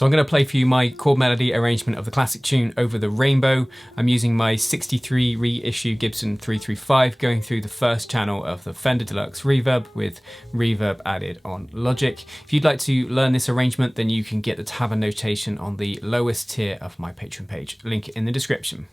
So I'm going to play for you my chord melody arrangement of the classic tune Over the Rainbow. I'm using my 63 reissue Gibson 335, going through the first channel of the Fender Deluxe Reverb with reverb added on Logic. If you'd like to learn this arrangement, then you can get the tab and notation on the lowest tier of my Patreon page. Link in the description.